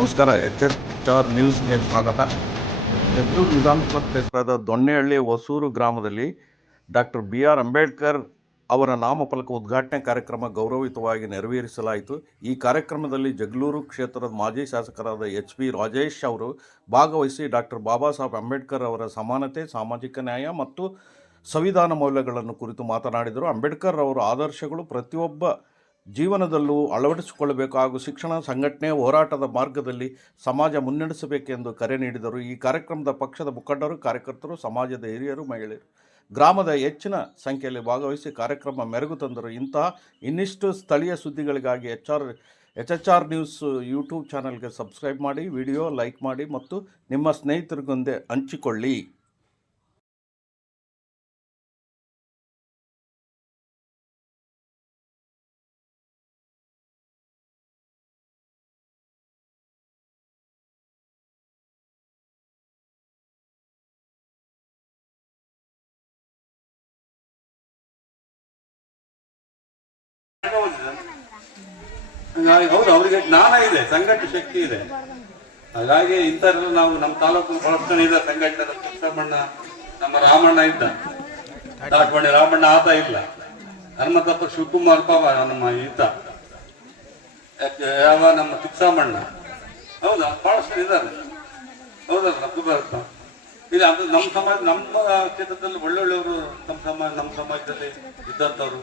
ನಮಸ್ಕಾರ. HR ನ್ಯೂಸ್ಗೆ ಸ್ವಾಗತ. ಬೆಂಗಳೂರು ವಿಧಾನಸಭಾ ಕ್ಷೇತ್ರದ ದೊಣ್ಣೆಹಳ್ಳಿ ಹೊಸೂರು ಗ್ರಾಮದಲ್ಲಿ ಡಾಕ್ಟರ್ BR ಅಂಬೇಡ್ಕರ್ ಅವರ ನಾಮಫಲಕ ಉದ್ಘಾಟನೆ ಕಾರ್ಯಕ್ರಮ ಗೌರವಯುತವಾಗಿ ನೆರವೇರಿಸಲಾಯಿತು. ಈ ಕಾರ್ಯಕ್ರಮದಲ್ಲಿ ಜಗಳೂರು ಕ್ಷೇತ್ರದ ಮಾಜಿ ಶಾಸಕರಾದ HP ರಾಜೇಶ್ ಅವರು ಭಾಗವಹಿಸಿ ಡಾಕ್ಟರ್ ಬಾಬಾ ಸಾಹೇಬ್ ಅಂಬೇಡ್ಕರ್ ಅವರ ಸಮಾನತೆ, ಸಾಮಾಜಿಕ ನ್ಯಾಯ ಮತ್ತು ಸಂವಿಧಾನ ಮೌಲ್ಯಗಳನ್ನು ಕುರಿತು ಮಾತನಾಡಿದರು. ಅಂಬೇಡ್ಕರ್ ಅವರ ಆದರ್ಶಗಳು ಪ್ರತಿಯೊಬ್ಬ ಜೀವನದಲ್ಲೂ ಅಳವಡಿಸಿಕೊಳ್ಳಬೇಕು ಹಾಗೂ ಶಿಕ್ಷಣ, ಸಂಘಟನೆ, ಹೋರಾಟದ ಮಾರ್ಗದಲ್ಲಿ ಸಮಾಜ ಮುನ್ನಡೆಸಬೇಕೆಂದು ಕರೆ ನೀಡಿದರು. ಈ ಕಾರ್ಯಕ್ರಮದ ಪಕ್ಷದ ಮುಖಂಡರು, ಕಾರ್ಯಕರ್ತರು, ಸಮಾಜದ ಹಿರಿಯರು, ಮಹಿಳೆಯರು ಗ್ರಾಮದ ಹೆಚ್ಚಿನ ಸಂಖ್ಯೆಯಲ್ಲಿ ಭಾಗವಹಿಸಿ ಕಾರ್ಯಕ್ರಮ ಮೆರುಗು ತಂದರು. ಇಂತಹ ಇನ್ನಿಷ್ಟು ಸ್ಥಳೀಯ ಸುದ್ದಿಗಳಿಗಾಗಿ HR ನ್ಯೂಸ್ ಯೂಟ್ಯೂಬ್ ಚಾನಲ್ಗೆ ಸಬ್ಸ್ಕ್ರೈಬ್ ಮಾಡಿ, ವಿಡಿಯೋ ಲೈಕ್ ಮಾಡಿ ಮತ್ತು ನಿಮ್ಮ ಸ್ನೇಹಿತರಿಗೊಂದೇ ಹಂಚಿಕೊಳ್ಳಿ. ಹಾಗಾಗಿ ಹೌದು, ಅವರಿಗೆ ಜ್ಞಾನ ಇದೆ, ಸಂಘಟನೆ ಶಕ್ತಿ ಇದೆ. ಹಾಗಾಗಿ ಇಂಥವ್ರೆಲ್ಲ ನಾವು ನಮ್ಮ ತಾಲೂಕು ಬಳಸ್ತಾನೆ ಇದೆ. ಸಂಘಟನೆ ತಿಪ್ಪಮ್ಮಣ್ಣ, ನಮ್ಮ ರಾಮಣ್ಣ ಇದ್ದ, ದಾಟವಾಡಿ ರಾಮಣ್ಣ ಆತ ಇಲ್ಲ, ಹನುಮಂತಪ್ಪ ಶಿವಕುಮಾರ್ ಪಾಪ ನಮ್ಮ ಇದ್ದ, ಯಾವ ನಮ್ಮ ತಿಪ್ಪಮ್ಮಣ್ಣ, ಹೌದಾ, ಬಹಳಷ್ಟು ಇದ್ದಾರೆ. ಹೌದಲ್ಲ, ಇಲ್ಲ ನಮ್ಮ ಸಮಾಜ, ನಮ್ಮ ಕ್ಷೇತ್ರದಲ್ಲಿ ಒಳ್ಳೊಳ್ಳೆಯವರು ನಮ್ಮ ಸಮಾಜದಲ್ಲಿ ಇದ್ದಂಥವ್ರು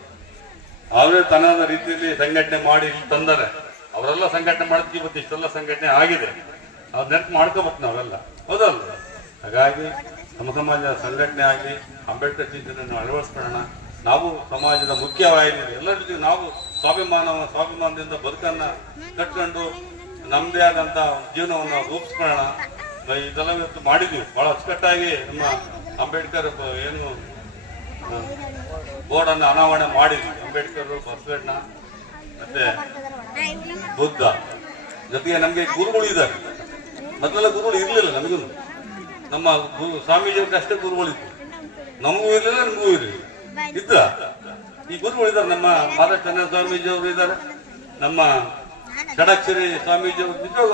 ಅವರೇ ತನ್ನದ ರೀತಿಯಲ್ಲಿ ಸಂಘಟನೆ ಮಾಡಿ ಇಲ್ಲಿ ತಂದರೆ. ಅವರೆಲ್ಲ ಸಂಘಟನೆ ಮಾಡ್ತೀವಿ, ಇವತ್ತು ಇಷ್ಟೆಲ್ಲ ಸಂಘಟನೆ ಆಗಿದೆ. ಅವ್ರು ನೆನಪು ಮಾಡ್ಕೋಬೇಕು ನಾವೆಲ್ಲ, ಹೌದಲ್ಲ. ಹಾಗಾಗಿ ನಮ್ಮ ಸಮಾಜ ಸಂಘಟನೆ ಆಗಲಿ, ಅಂಬೇಡ್ಕರ್ ಚಿಂತನೆಯನ್ನು ಅಳವಡಿಸ್ಕೊಳ್ಳೋಣ. ನಾವು ಸಮಾಜದ ಮುಖ್ಯವಾಹಿನಿ, ಎಲ್ಲರಿಗೂ ನಾವು ಸ್ವಾಭಿಮಾನದಿಂದ ಬದುಕನ್ನ ಕಟ್ಕೊಂಡು ನಮ್ಮದೇ ಆದಂಥ ಜೀವನವನ್ನು ರೂಪಿಸ್ಕೊಳ್ಳೋಣ. ಇದೆಲ್ಲ ಇವತ್ತು ಮಾಡಿದ್ವಿ ಬಹಳ ಅಚ್ಚುಕಟ್ಟಾಗಿ. ನಮ್ಮ ಅಂಬೇಡ್ಕರ್ ಏನು ಬೋರ್ಡ್ ಅನ್ನು ಅನಾವರಣೆ ಮಾಡಿದ್ವಿ. ಅಂಬೇಡ್ಕರ್, ಬಸವಣ್ಣ ಮತ್ತೆ ಬುದ್ಧ ಜೊತೆಗೆ ನಮ್ಗೆ ಗುರುಗಳು ಇದ್ದಾರೆ. ಮೊದಲೆಲ್ಲ ಗುರುಗಳು ಇರ್ಲಿಲ್ಲ ನಮಗೂ. ನಮ್ಮ ಸ್ವಾಮೀಜಿಯವ್ರಿಗೆ ಅಷ್ಟೇ ಗುರುಗಳಿದ್ರು, ನಮಗೂ ಇರ್ಲಿಲ್ಲ, ನಮಗೂ ಇರಲಿಲ್ಲ. ಇದ್ರ ಈ ಗುರುಗಳು ಇದ್ದಾರೆ. ನಮ್ಮ ಮಾತಾ ಚೆನ್ನ ಸ್ವಾಮೀಜಿ ಅವರು ಇದ್ದಾರೆ, ನಮ್ಮ ಷಡಾಕ್ಷರಿ ಸ್ವಾಮೀಜಿ ಅವರು ನಿಜವಾಗ